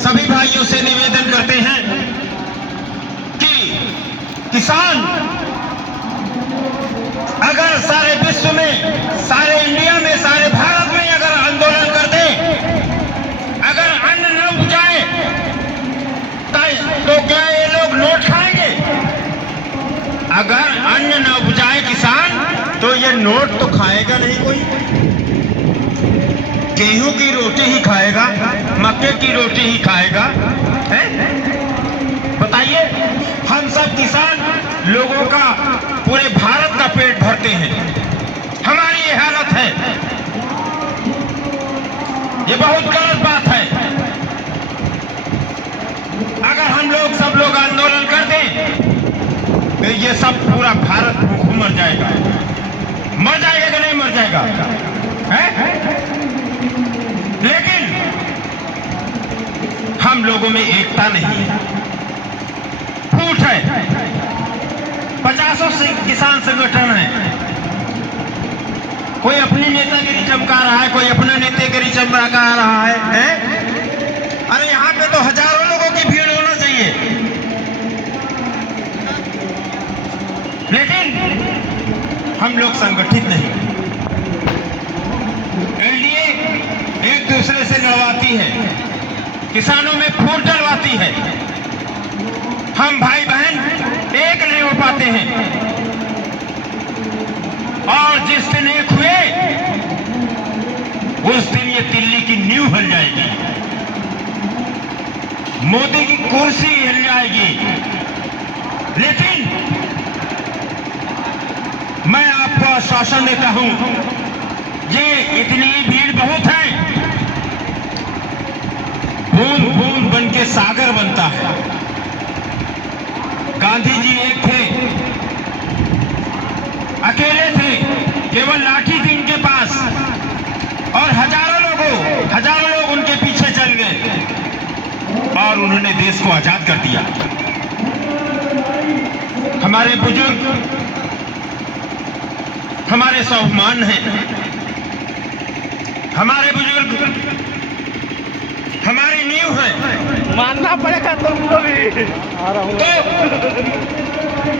सभी भाइयों से निवेदन करते हैं कि किसान अगर सारे विश्व में, सारे इंडिया में, सारे भारत में अगर आंदोलन कर दे, अगर अन्न न उपजाए तो क्या ये लोग नोट खाएंगे? अगर अन्न न उपजाए किसान तो ये नोट तो खाएगा नहीं कोई। गेहूं की रोटी ही खाएगा, मक्के की रोटी ही खाएगा। बताइए, हम सब किसान लोगों का, पूरे भारत का पेट भरते हैं, हमारी ये हालत है। ये बहुत गलत बात है। अगर हम लोग सब लोग आंदोलन कर दें तो ये सब पूरा भारत भूख मर जाएगा। मर जाएगा कि नहीं मर जाएगा? लेकिन हम लोगों में एकता नहीं है, फूट है। 50 से किसान संगठन है, कोई अपनी नेतागिरी चमका रहा है, कोई अपना नेतागिरी चमका रहा है? अरे यहाँ पे तो हजारों लोगों की भीड़ होना चाहिए, लेकिन हम लोग संगठित नहीं। एलडीए एक दूसरे से लड़वाती है, किसानों में फूट डलवाती है, हम भाई बहन एक नहीं हो पाते हैं। और जिस दिन एक हुए उस दिन ये दिल्ली की नींव हिल जाएगी, मोदी की कुर्सी हिल जाएगी। लेकिन मैं आपको आश्वासन देता हूं, ये इतनी भीड़ बहुत है, बूंद बूंद बन के सागर बनता है। गांधी जी एक थे, अकेले थे, केवल लाठी थी उनके पास, और हजारों लोग उनके पीछे चल गए और उन्होंने देश को आजाद कर दिया। हमारे बुजुर्ग हमारे स्वाभिमान हैं, हमारे बुजुर्ग हमारी नींव है। मानना पड़ेगा तुमको भी। तो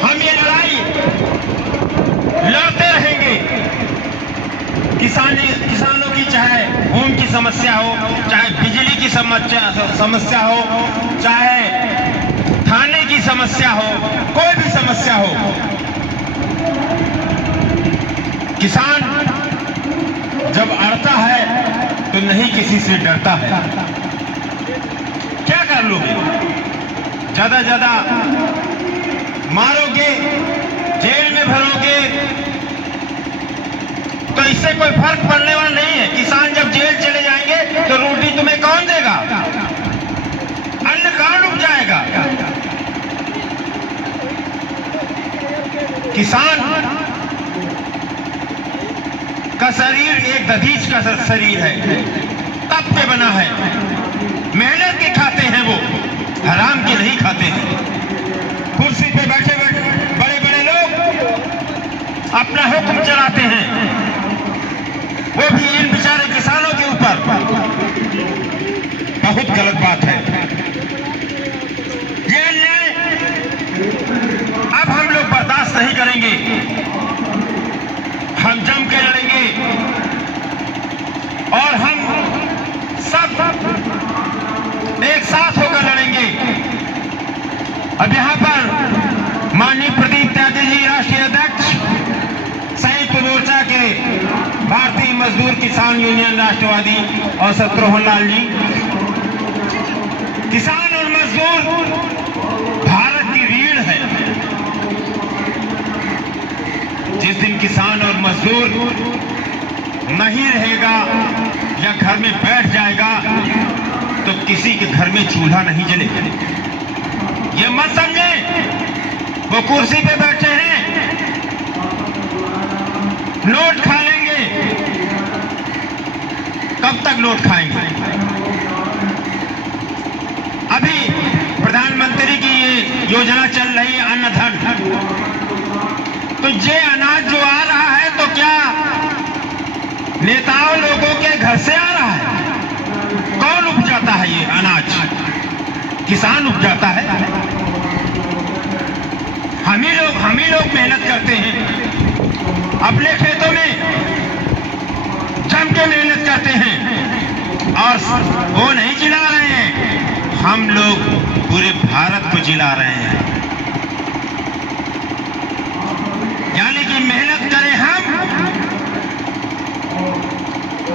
हम ये लड़ाई लड़ते रहेंगे। किसानों की चाहे भूमि की समस्या हो, चाहे बिजली की समस्या हो, चाहे थाने की समस्या हो, कोई भी समस्या हो, किसान जब अड़ता है तो नहीं किसी से डरता है। क्या कर लोगे? ज्यादा मारोगे, जेल में भरोगे, तो इससे कोई फर्क पड़ने वाला नहीं है। किसान जब जेल चले जाएंगे तो रोटी तुम्हें कौन देगा? अन्न कौन उपजाएगा? किसान का शरीर एक दधीच का शरीर है, तप के बना है, मेहनत के खाते हैं, वो हराम के नहीं खाते हैं। कुर्सी पे बैठे बड़े बड़े लोग अपना हुक्म चलाते हैं, वो भी इन बेचारे किसानों के ऊपर। बहुत गलत बात है ये अन्याय। अब हम लोग बर्दाश्त नहीं करेंगे, हम जम के लड़ेंगे और हम सब एक साथ होकर लड़ेंगे। अब यहाँ पर माननीय प्रदीप त्यागी जी, राष्ट्रीय अध्यक्ष संयुक्त मोर्चा के भारतीय मजदूर किसान यूनियन राष्ट्रवादी, और शत्रुघ्न लाल जी। किसान और मजदूर भारत की रीढ़ है। जिस दिन किसान और मजदूर नहीं रहेगा या घर में बैठ जाएगा तो किसी के घर में चूल्हा नहीं जलेगा। ये मत समझे वो कुर्सी पे बैठे हैं, नोट खा लेंगे। कब तक नोट खाएंगे? अभी प्रधानमंत्री की ये योजना चल रही है अन्न धन, तो ये अनाज जो आ रहा है तो क्या नेताओं लोगों के घर से आ रहा है? कौन उपजा उपजाता है ये अनाज? किसान उपजाता है। हम ही लोग मेहनत करते हैं, अपने खेतों में जम के मेहनत करते हैं और वो नहीं जिला रहे हैं, हम लोग पूरे भारत को जिला रहे हैं। यानी कि मेहनत करें हम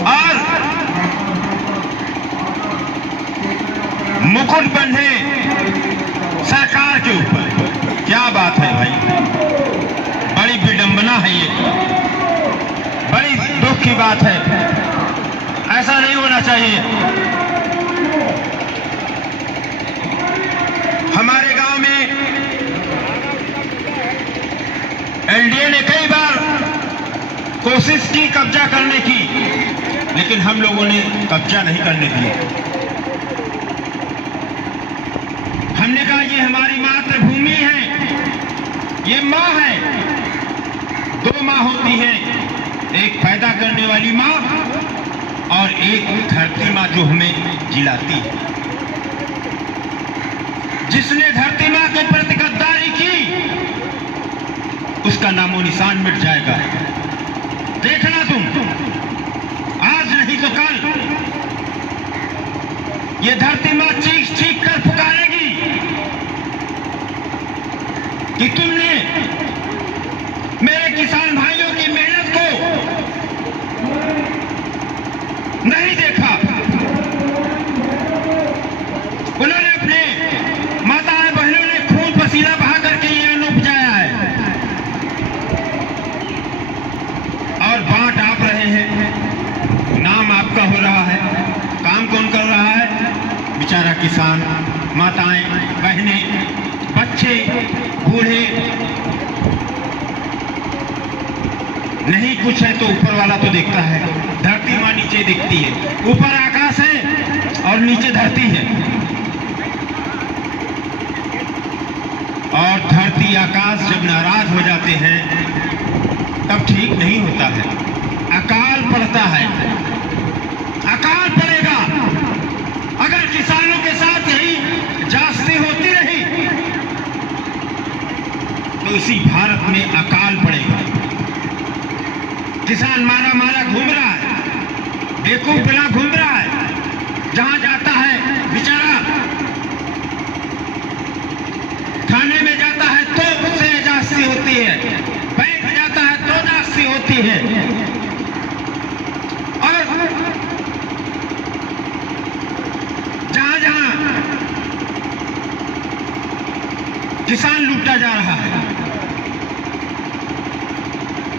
और मुकुट बंधे सरकार के ऊपर। क्या बात है भाई, बड़ी विडंबना है ये, बड़ी दुख की बात है। ऐसा नहीं होना चाहिए। हमारे गांव में एनडीए ने कई बार कोशिश की कब्जा करने की, लेकिन हम लोगों ने कब्जा नहीं करने दिया। हमने कहा ये हमारी मातृभूमि है, ये माँ है। दो माँ होती है, एक पैदा करने वाली माँ और एक धरती माँ जो हमें जिलाती है। जिसने धरती माँ के प्रति गद्दारी की, उसका नामो निशान मिट जाएगा। देखना तुम, आज नहीं तो कल ये धरती माँ चीख चीख कर पुकारेगी कि तुमने मेरे किसान भाइयों की मेहनत को नहीं देखा। उन्होंने अपने माता बहनों ने खून पसीना बहा करके ये अन्न उपजाया है और बांट आप रहे हैं। नाम आपका हो रहा है, काम कौन कर रहा है? बेचारा किसान, माताएं, बहनें, बच्चे, बूढ़े। नहीं कुछ है तो ऊपर वाला तो देखता है। धरती माँ नीचे दिखती है, ऊपर आकाश है और नीचे धरती है। और धरती आकाश जब नाराज हो जाते हैं तब ठीक नहीं होता है, अकाल पड़ता है। अकाल पड़ेगा अगर किसानों के साथ यही जास्ती होती रही तो इसी भारत में अकाल पड़ेगा। किसान मारा मारा घूम रहा है, बेवकूफ बना घूम रहा है। जहां जाता है बेचारा, थाने में जाता है तो उससे जास्ती होती है, बैंक जाता है तो जास्ती होती है। और जहां जहां किसान लूटा जा रहा है।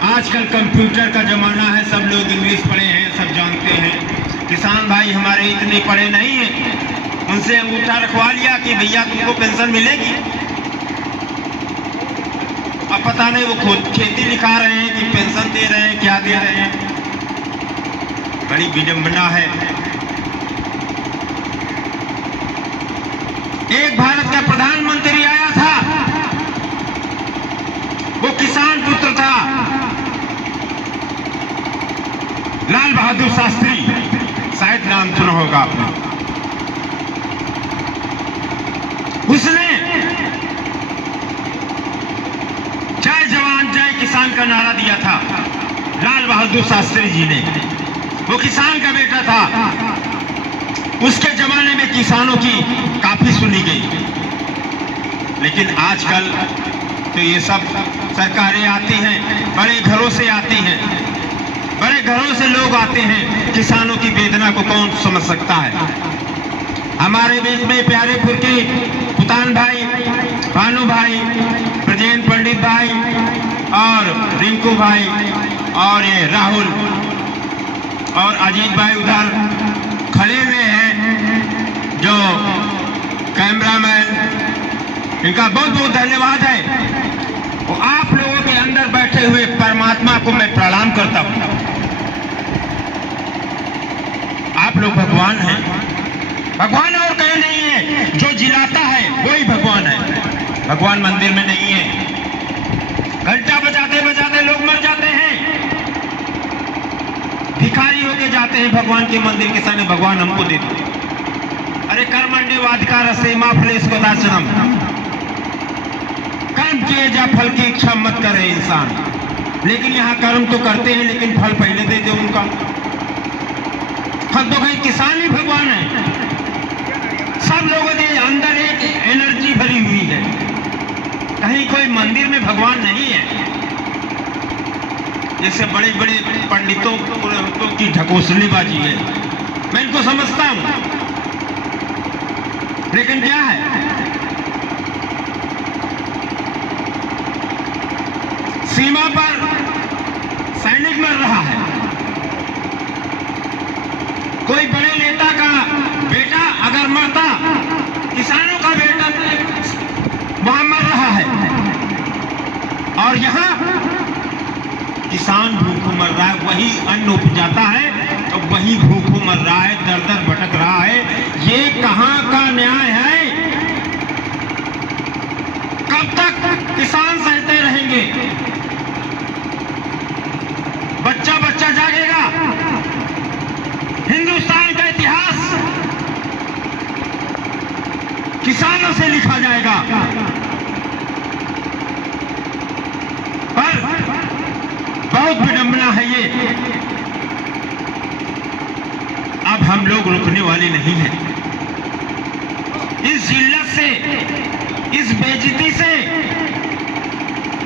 आजकल कंप्यूटर का जमाना है, सब लोग इंग्लिश पढ़े हैं, सब जानते हैं। किसान भाई हमारे इतने पढ़े नहीं हैं, उनसे अंगूठा रखवा लिया कि भैया तुमको पेंशन मिलेगी। अब पता नहीं वो खुद खेती लिखा रहे हैं कि पेंशन दे रहे हैं, क्या दे रहे हैं। बड़ी विडंबना है। एक भारत का प्रधानमंत्री आया था, वो किसान पुत्र था, लाल बहादुर शास्त्री, शायद नाम सुना होगा आपने। उसने जय जवान जय किसान का नारा दिया था, लाल बहादुर शास्त्री जी ने। वो किसान का बेटा था। उसके जमाने में किसानों की काफी सुनी गई, लेकिन आजकल तो ये सब सरकारें आती हैं, बड़े घरों से आती हैं, बड़े घरों से लोग आते हैं। किसानों की वेदना को कौन समझ सकता है? हमारे बीच में प्यारेपुर के पुतान भाई, भानु भाई, ब्रजेंद्र पंडित भाई और रिंकू भाई और ये राहुल और अजीत भाई उधर खड़े हुए हैं, जो कैमरामैन, इनका बहुत बहुत धन्यवाद है। वो आप लोगों के अंदर बैठे हुए परमात्मा को मैं प्रणाम करता हूं। आप लोग भगवान हैं। भगवान और कहीं नहीं है, जो जिलाता है वही भगवान है। भगवान मंदिर में नहीं है। घंटा बजाते बजाते लोग मर जाते हैं, भिखारी होके जाते हैं भगवान के मंदिर के सामने, भगवान हमको दे दो। अरे कर्मण्येवाधिकारस्ते मा फलेषु कदाचन, कर्म किए जा फल की इच्छा मत करे इंसान। लेकिन यहाँ कर्म तो करते हैं लेकिन फल पहले दे दे उनका। हम तो कहीं किसान ही भगवान है। सब लोगों के अंदर एक एनर्जी भरी हुई है, कहीं कोई मंदिर में भगवान नहीं है। जैसे बड़े बड़े पंडितों पुरोहितों की ढकोसलेबाजी है, मैं इनको समझता हूं, लेकिन क्या है, सीमा पर सैनिक मर रहा है, कोई बड़े नेता का बेटा अगर मरता, किसानों का बेटा वहां मर रहा है, और यहां किसान भूखों मर रहा है, वही अन्न उपजाता है तो वही भूखों मर रहा है, दर दर भटक रहा है। ये कहां का न्याय है? कब तक किसान सहते रहेंगे? बच्चा बच्चा जागेगा। हिंदुस्तान का इतिहास किसानों से लिखा जाएगा। पर बहुत विडंबना है ये, अब हम लोग रुकने वाले नहीं हैं। इस जिल्लत से, इस बेइज्जती से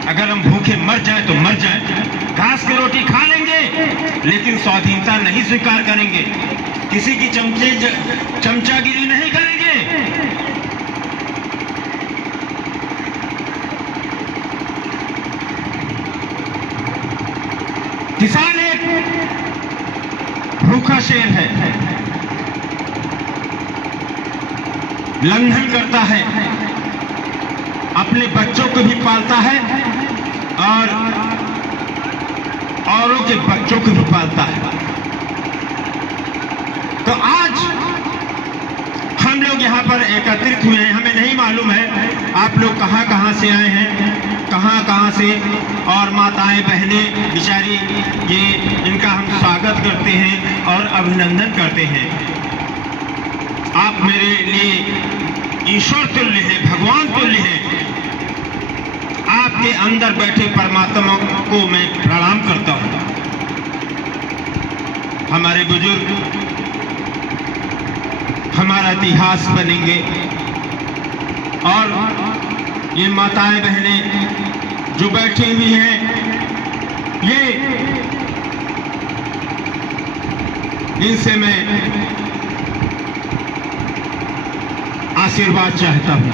अगर हम भूखे मर जाए तो मर जाए, घास की रोटी खा लेंगे लेकिन स्वाधीनता नहीं स्वीकार करेंगे, किसी की चमचागिरी नहीं करेंगे। किसान एक भूखा शेर है, लंघन करता है, अपने बच्चों को भी पालता है और औरों के बच्चों को भी पालता है। तो आज हम लोग यहाँ पर एकत्रित हुए हैं, हमें नहीं मालूम है आप लोग कहाँ कहाँ से आए हैं, कहाँ कहाँ से, और माताएं बहनें बिचारी, ये इनका हम स्वागत करते हैं और अभिनंदन करते हैं। आप मेरे लिए ईश्वर तुल्य है, भगवान तुल्य है। आपके अंदर बैठे परमात्मा को मैं प्रणाम करता हूं। हमारे बुजुर्ग हमारा इतिहास बनेंगे, और ये माताएं बहनें जो बैठी हुई हैं, ये इनसे मैं आशीर्वाद चाहता हूं।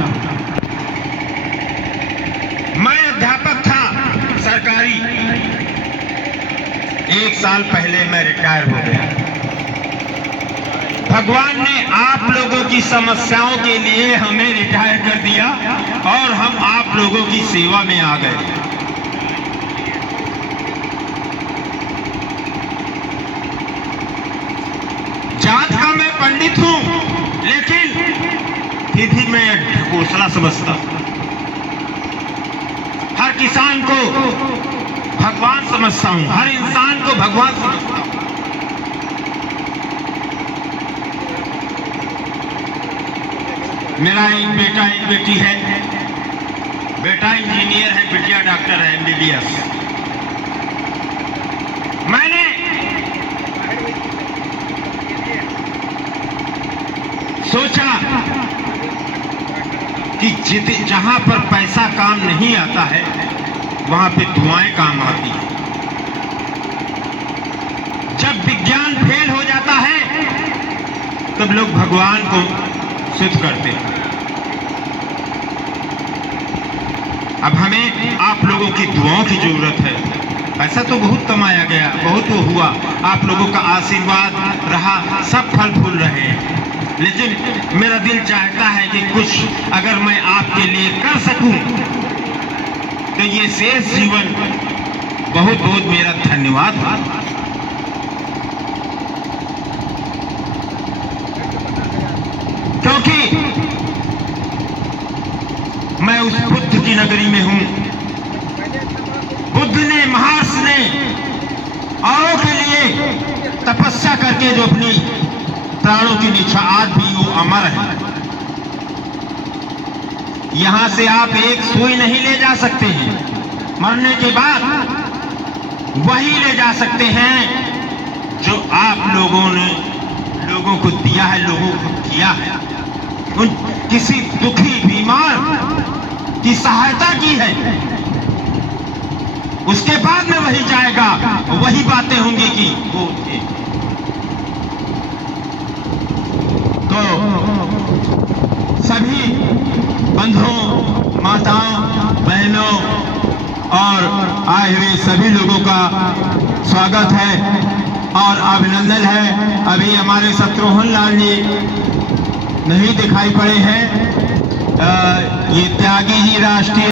मैं अध्यापक था सरकारी, 1 साल पहले मैं रिटायर हो गया। भगवान ने आप लोगों की समस्याओं के लिए हमें रिटायर कर दिया और हम आप लोगों की सेवा में आ गए। जात का मैं पंडित हूं, लेकिन फिर भी मैं ढकोसला समझता हूं। हर किसान को भगवान समझता हूं, हर इंसान को भगवान समझता हूं। मेरा एक बेटा एक बेटी है, बेटा इंजीनियर है, बिटिया डॉक्टर है, MBBS। मैंने सोचा कि जहां पर पैसा काम नहीं आता है वहां पे दुआएं काम आती है। जब विज्ञान फेल हो जाता है तब लोग भगवान को सिद्ध करते हैं। अब हमें आप लोगों की दुआओं की जरूरत है। पैसा तो बहुत कमाया गया, बहुत वो हुआ, आप लोगों का आशीर्वाद रहा, सब फल फूल रहे हैं, लेकिन मेरा दिल चाहता है कि कुछ अगर मैं आपके लिए कर सकूं तो ये शेष जीवन बहुत बहुत मेरा धन्यवाद। क्योंकि मैं उस बुद्ध की नगरी में हूं। बुद्ध ने, महर्षि ने औरों के लिए तपस्या करके जो अपनी प्राणों की निष्ठा आज भी वो अमर है। यहां से आप एक सुई नहीं ले जा सकते हैं, मरने के बाद वही ले जा सकते हैं जो आप लोगों ने लोगों को दिया है, लोगों को किया है। उन किसी दुखी बीमार की सहायता की है, उसके बाद में वही जाएगा, वही बातें होंगी कि वो थे। तो सभी बंधुओं, माताओं, बहनों और आए हुए सभी लोगों का स्वागत है और अभिनंदन है। अभी हमारे शत्रुघ्न लाल जी नहीं दिखाई पड़े हैं। ये त्यागी जी राष्ट्रीय